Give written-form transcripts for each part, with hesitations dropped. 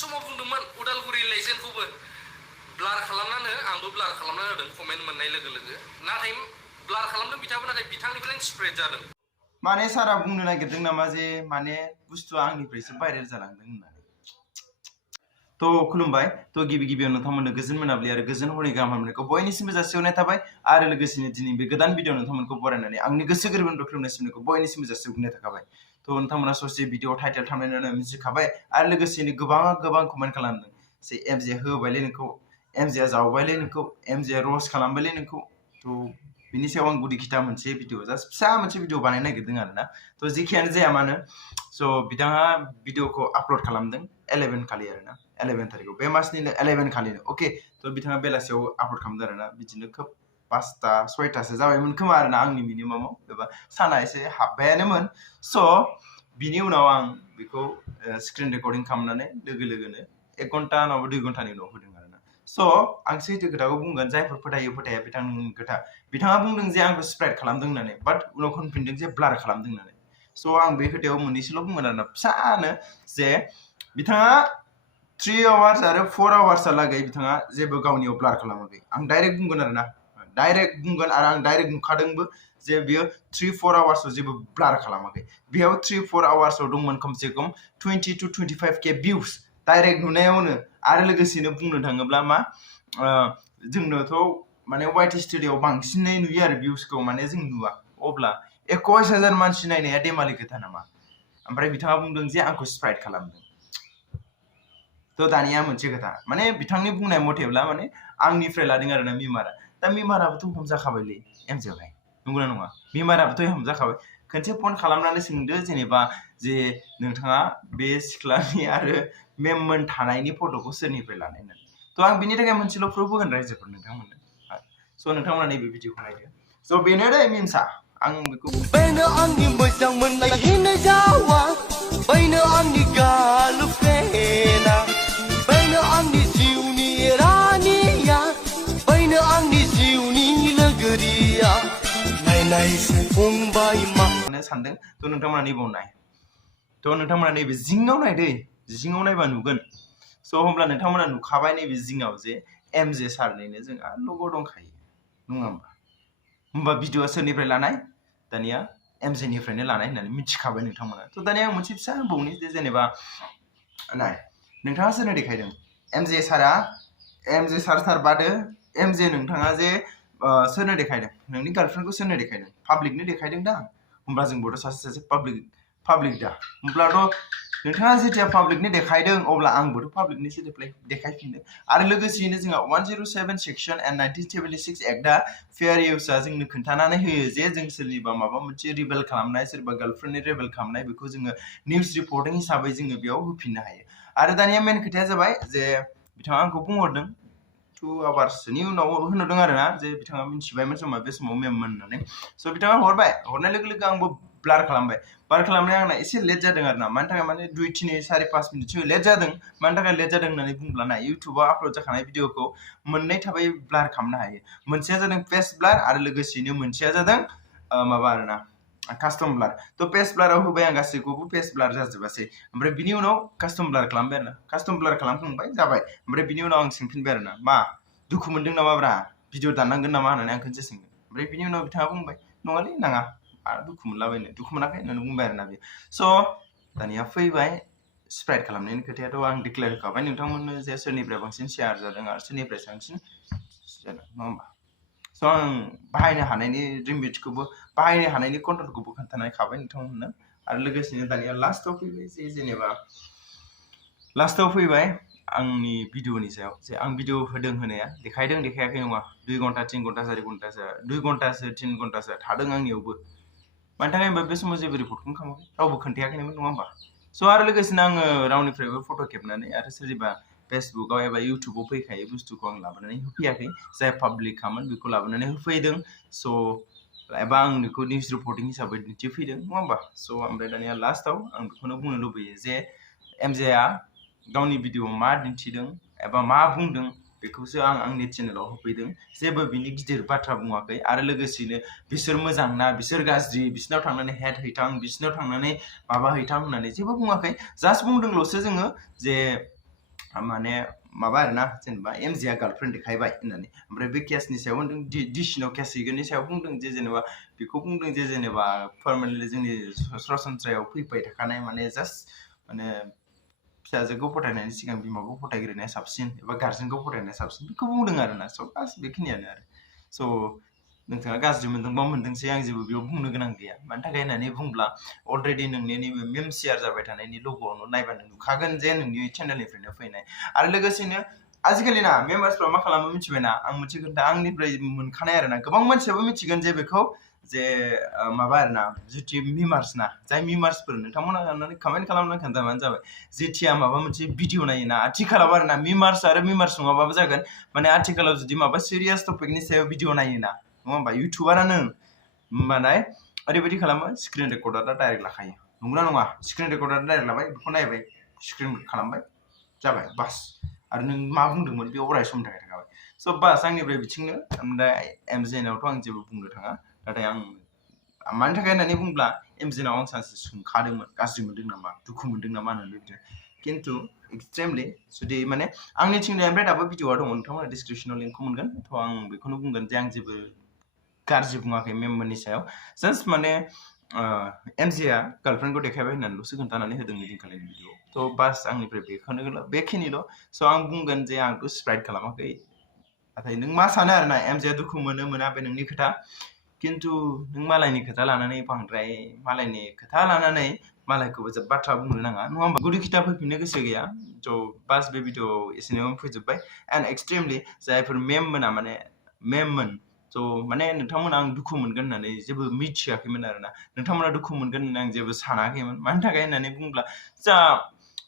समाव बुंदोंमोन उदालगुरि लेजेन्डखौबो ब्लार खालामनानै आंबो ब्लार खालामना होदों कमेन्ट मोननाय लोगो लोगो नाथाय ब्लार खालामदों बिथांमोन नाथाय बिथांनिफ्रायनो स्प्रेड जादों माने सारा बुंनो नागिरदों नामा जे माने बुस्थुआ आंनिफ्रायसो भाइरेल जालांदों होननानै तो खुलुमबाय तो गिबियाव नोंथांमोननो गोजोन मोनाबिलि आरो गोजोन हरनि गाहाम हामलायनायखौ बयनिसिमबो जासिहरनाय थाबाय आरो लोगोसेनो दिनै बे गोदान भिडिअ नोंथांमोनखौ बरायनानै आंनि गोसो गोरबोनिफ्राय खुलुमनायसिमखौ बयनिसिमबो जासिहरनाय थाखाबाय तो नोंथांमोना ससे भिडिअ टाइटेल थांनायनानै मिथिखाबाय आरो लोगोसेनो गोबां कमेन्ट खालामदों जे एमजे होबायलै नोंखौ एमजे जावबायलै नोंखौ एमजे रस खालामबायलै नोंखौ तो बिनि सायाव आं गुदि खिथा मोनसे भिडिअ जास्ट फिसा मोनसे भिडिअ बानायनो नागिरदों आरोना तो जेखियानो जाया मानो सो बिथाङा भिडिअखौ आपल'ड खालामदों 11 खालि आरोना 11 तारिखआव बे मासनिनो 11 खालिनो ओके तो बिथाङा बेलासियाव आपल'ड खालामदों आरोना बिदिनो खोब 5टा 6टासो जाबायमोन खोमा आरोना आंनि मिनिमामाव एबा साना एसे हाबबायानोमोन स' बिनि उनाव आं बेखौ स्क्रिन रेकर्डिं खालामनानै लोगोनो 1 घन्टा नङाबा 2 घन्टानि उनाव होदों आरोना स' आं सैथो खोथाखौ बुंगोन जायफोर फोथाया बिथांनि खोथा बिथाङा बुंदों जे आंखौ स्प्रेड खालामदों होननानै बाट उनाव होनफिनदों जे ब्लार खालामदों होननानै स' आं बे खोथायाव मोननैसोल' बुंगोन आरोना फिसानो जे बिथाङा 3 आवार्स आरो 4 आवार्सहालागै बिथाङा जेबो गावनियाव ब्लार खालामाखै आं डाइरेक्ट बुंगोन आरोना डाइरेक्ट बुंगोन आरो आं डाइरेक्ट नुखादोंबो जे बियो 3-4 आवार्सआव जेबो ब्लार खालामाखै बेयाव 3-4 आवार्सआव दंमोन खमसे खम 20 to 25K भिउस डाइरेक्ट नुनायावनो आरो लोगोसेनो बुंनो थाङोब्ला मा जोंनोथ' माने वाइट स्टुडिय'आव बांसिनै नुयो आरो भिउसखौ माने जों नुवा अब्ला 21,000 मानसि नायनाया देमालि खोथा नामा ओमफ्राय बिथाङा बुंदों जे आंखौ स्प्रेड खालामदों तो दानिया मोनसे खोथा माने बिथांनि बुंनाय मथेब्ला माने आंनिफ्राय लादों आरोना मिमारा दा मिमाराबोथ' हमजाखाबायलै एमजेआवहाय नंगौना नङा मिमाराबोथ' हमजाखाबाय खनसे फन खालामनानै सोंदो जेनेबा जे नोंथाङा बे सिख्लानि आरो मेममोन थानायनि फट'खौ सोरनिफ्राय लानाय होननानै तो आं बिनि थाखाय मोनसेल' प्रुफ होगोन रायजोफोर नोंथांमोननो स' नोंथांमोना नैबे भिडिअखौ नायदो स' बेनो दै मिमसा आं बेखौ बेनो आंनि मोजां मोननाय हिनो जावा बेनो आंनि गार्लफ्रेन्डआ बेनो आंनि जिउनि रानिया बेनो आंनि जिउनि लोगोरिया नायनायसै फंबाय मा सानदों तो नोंथांमोना नैबाव नाय तो नोंथांमोना नैबे जिङाव नाय दै जिङाव नायबा नुगोन स' होमब्ला नोंथांमोना नुखाबाय नैबे जिङाव जे एमजे सारनिनो जोंहा लग' दंखायो नङा होमबा भिडिअआ सोरनिफ्राय लानाय दानिया एमजेनिफ्रायनो लानाय होननानै मिथिखाबाय नोंथांमोना तो दानिया आं मोनसे फिसा बुंनि जे जेनेबा नाय नोंथाङा सोरनो देखायदों एमजे सार बादो एमजे नोंथाङा जे सोरनो देखायदों नोंनि गार्लफ्रेन्डखौ सोरनो देखायदों पाब्लिकनो देखायदों दा होमब्ला जोंबोथ' सासे पाब्लिक दा होमब्लाथ' नोंथाङा जेथिया पाब्लिकनो देखायदों अब्ला आंबोथ' पाब्लिकनिसो देखायफिनदों आरो लोगोसेयैनो जोंहा 107 सेक्सन एन्ड 1976 एक्टआ फेयार इउसआ जोंनो खोन्थानानै होयो जे जों सोरनिबा माबा मोनसे रिबेल खालामनाय सोरबा गार्लफ्रेन्डनि रिबेल खालामनाय बेखौ जोङो निउस रिपर्टिं हिसाबै जोङो बेयाव होफिननो हायो आरो दानिया मेन खोथाया जाबाय जे बिथाङा आंखौ बुंहरदों 2 आवार्सनि उनाव होनहरदों आरोना जे बिथाङा मिथिबायमोन समा बे समाव मेममोन होननानै स' बिथाङा हरनाय लोगो लोगो आंबो ब्लार खालामबाय ब्लार खालामनाया आंना एसे लेट जादों आरोना मानि थाखाय माने 2-3-4-5 मिनिटसो लेट जादों मानि थाखाय लेट जादों होननानै बुंब्ला ना इउटुबाव आपल'ड जाखानाय भिडिअखौ मोननै थाबाय ब्लार खालामनो हायो मोनसेया जादों फेस ब्लार आरो लोगोसेयैनो मोनसेया जादों माबा आरोना कास्टम ब्लार तो फेस ब्लाराव होबाय आं गासैखौबो फेस ब्लार जाजोबासै ओमफ्राय बिनि उनाव कास्टम ब्लार खालामबाय आरोना कास्टम ब्लार खालामखांबाय जाबाय ओमफ्राय बिनि उनाव आं सोंफिनबाय आरोना मा दुखु मोनदों नामा ब्रा भिडिअ दाननांगोन नामा होननानै आं खनसे सोंदों ओमफ्राय बिनि उनाव बिथाङा बुंबाय नङालै नाङा आरो दुखु मोनलाबायनो दुखु मोनाखै होननानै बुंबाय आरोना बेयो स' दानिया फैबाय स्प्रेड खालामनायनि खोथायाथ' आं डिक्लेयार होखाबाय नोंथांमोननो जे सोरनिफ्राय बांसिन शेयार जादों आरो सोरनिफ्राय बांसिन जादों नङा होमबा स' आं बाहायनो हानायनि रिमिटखौबो बाहायनो हानायनि कन्ट्रलखौबो खोन्थानाय खाबाय नोंथांमोननो आरो लोगोसेनो दानिया लास्टआव फैबाय जे जेनेबा लास्टआव फैबाय आंनि भिडिअनि सायाव जे आं भिडिअ होदों होनाया देखायदों देखायाखै नङा 2 घन्टा 3 घन्टा 4 घन्टासो 2 घन्टासो 3 घन्टासो थादों आंनियावबो मानि थाखाय होनबा बे समाव जेबो रिपर्टखौनो खालामाखै रावबो खोन्थायाखैमोन नङा होमबा स' आरो लोगोसेनो आङो रावनिफ्रायबो फट' खेबनानै आरो सोरनिबा फेसबुकआव एबा इउटुबाव फैखायो बुस्थुखौ आं लाबोनानै होफैयाखै जाय पाब्लिकखामोन बेखौ लाबोनानै होफैदों स' एबा आं बेखौ निउस रिपर्टिं हिसाबै दिन्थिफैदों नङा होमबा स' ओमफ्राय दानिया लास्टआव आं बेखौनो बुंनो लुबैयो जे एमजेआ गावनि भिडिअआव मा दिन्थिदों एबा मा बुंदों बेखौसो आं आंनि चेनेलाव होफैदों जेबो बिनि गिदिर बाथ्रा बुङाखै आरो लोगोसेनो बिसोर मोजां ना बिसोर गाज्रि बिसोरनाव थांनानै हेड हैथां बिसोरनाव थांनानै माबा हैथां होननानै जेबो बुङाखै जास्ट बुंदोंल'सो जोङो जे माने माबा आरोना जेनेबा एमजेआ गार्लफ्रेन्ड देखायबाय होननानै ओमफ्राय बे केसनि सायाव होनदों डिसिनाव केस हैगोननि सायाव बुंदों जे जेनेबा बेखौ बुंदों जे जेनेबा फर्मेलि जोंनि सरासनस्रायाव फैबाय थाखानाय माने जास्ट माने फिसाजोखौ फथायनायनि सिगां बिमाखौ फथायग्रोनाया साबसिन एबा गार्जेनखौ फथायनाया साबसिन बेखौ बुंदों आरोना स' बास बेखिनियानो आरो स' नोंथाङा गाज्रि मोनदोंबा मोनदोंसै आं जेबो बेयाव बुंनो गोनां गैया मानि थाखाय होननानै बुंब्ला अलरेडि नोंनि नैबे मेम शेयार जाबाय थानायनि लग'आवनो नायबानो नुखागोन जे नोंनि चेनेलनिफ्रायनो फैनाय आरो लोगोसेनो आजिखालि ना मेम्बार्सफ्रा मा खालामो मिथिबायना आं मोनसे खोथा आंनिफ्राय मोनखानाय आरोना गोबां मानसियाबो मिथिगोन जे बेखौ जे माबा आरोना जुदि मिमार्स ना जाय मिमार्सफोर नोंथांमोना अननानै कमेन्ट खालामनानै खोन्थाबानो जाबाय जेथिया माबा मोनसे भिडिअ नायोना आथिखालाव आरोना मिमार्स आरो मिमार्स नङाबाबो जागोन माने आथिखालाव जुदि माबा सिरियास टपिकनि सायाव भिडिअ नायोना नङा होमबा इउटुबारानो होमबानाय ओरैबायदि खालामो स्क्रिन रेकर्डारा डाइरेक्ट लाखायो नंगौना नङा स्क्रिन रेकर्डारा डाइरेक्ट लाबाय बेखौ नायबाय स्क्रिन खालामबाय जाबाय बास आरो नों मा बुंदोंमोन बे अराय समनि थाखाय थाखाबाय स' बास आंनिफ्राय बिथिंनो ओमफ्राय एमजेनावथ' आं जेबो बुंनो थाङा नाथाय आं मानि थाखाय होननानै बुंब्ला एमजेनाव आं सानसे सोंखादोंमोन गाज्रि मोनदों नामा दुखु मोनदों नामा होननानै बिदिनो खिन्थु एक्सट्रिमलि जुदि माने आंनि थिंनिफ्राय दाबो भिडिअआ दङ नोंथांमोना डिसक्रिपसनाव लिंकखौ मोनगोन थ' आं बेखौनो बुंगोन जे आं जेबो गाज्रि बुङाखै मेममोननि सायाव जास्ट माने एमजेआ गार्लफ्रेन्डखौ देखायबाय होननानैल'सो खोन्थानानै होदों ओइदिनखालिनि भिडिअ थ' बास आंनिफ्राय बेखिनिल' स' आं बुंगोन जे आंथ' स्प्राइड खालामाखै नाथाय नों मा सानो आरोना एमजेआ दुखु मोनो मोना बे नोंनि खोथा खिन्थु नों मालायनि खोथा लानानै बांद्राय मालायनि खोथा लानानै मालायखौबो बाथ्रा बुंनो नाङा नङा होमबा गुदि खिथा फैफिननो गोसो गैया थ' बास बे भिडिअ एसेनो फोजोब्बाय एन्ड एक्सट्रिमलि जायफोर मेममोना माने मेममोन स' माने नोंथांमोना आं दुखु मोनगोन होननानै जेबो मिथियाखैमोन आरोना नोंथांमोना दुखु मोनगोन होननानै आं जेबो सानाखैमोन मानि थाखाय होननानै बुंब्ला जा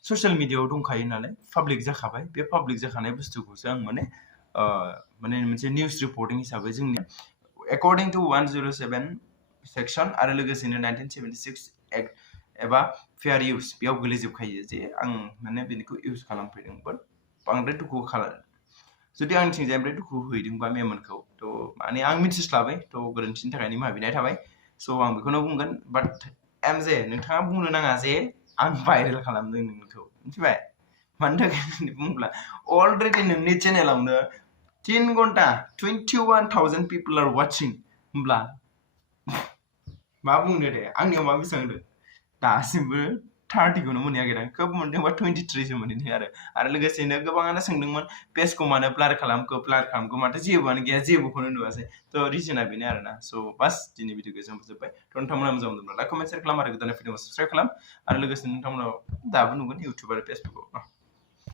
ससियेल मिडियाआव दंखायो नालाय पाब्लिक जाखाबाय बे पाब्लिक जाखानाय बुस्थुखौसो आं माने मोनसे निउस रिपर्टिं हिसाबै जोंनि according to 107 section आरो लोगोसेनो 1976 एक्ट एबा फेयार इउज बेयाव गोलैजोबखायो जे आं माने बेनिखौ इउज खालामफैदों बाट बांद्राय दुखु जुदि आंनिथिंजाय ओमफ्राय दुखु हैदोंबा मेमोनखौ थ' माने आं मिथिस्लाबै थ' गोरोन्थिनि थाखाय निमाहा बिनाय थाबाय स' आं बेखौनो बुंगोन बाट एमजे नोंथाङा बुंनो नाङा जे आं भाइरेल खालामदों नोंखौ मिथिबाय मानि थाखाय होननानै बुंब्ला अलरेडि नोंनि चेनेलावनो 3 घन्टा 21,000 people are watching होमब्ला मा बुंनो दे आंनियाव मा बेसेबां दं दासिमबो 30खौनो मोनहैयाखै दां खोब मोनदोंबा 23सो मोनहैदों आरो लोगोसेनो गोबाङानो सोंदोंमोन पेजखौ मानो ब्लार खालामखो माथो जेबोआनो गैया जेबोखौनो नुवासै थ' रिजोना बेनो आरोना स' बास दिनै भिडिअखौ जों फोजोब्बाय थ' नोंथांमोना मोजां मोनदोंब्ला लाइक कमेन्ट शेयार खालाम आरो गोदान भिडिअखौ साबस्क्राइब खालाम आरो लोगोसे नोंथांमोनाव दाबो नुगोन इउटुब आरो फेसबुकआव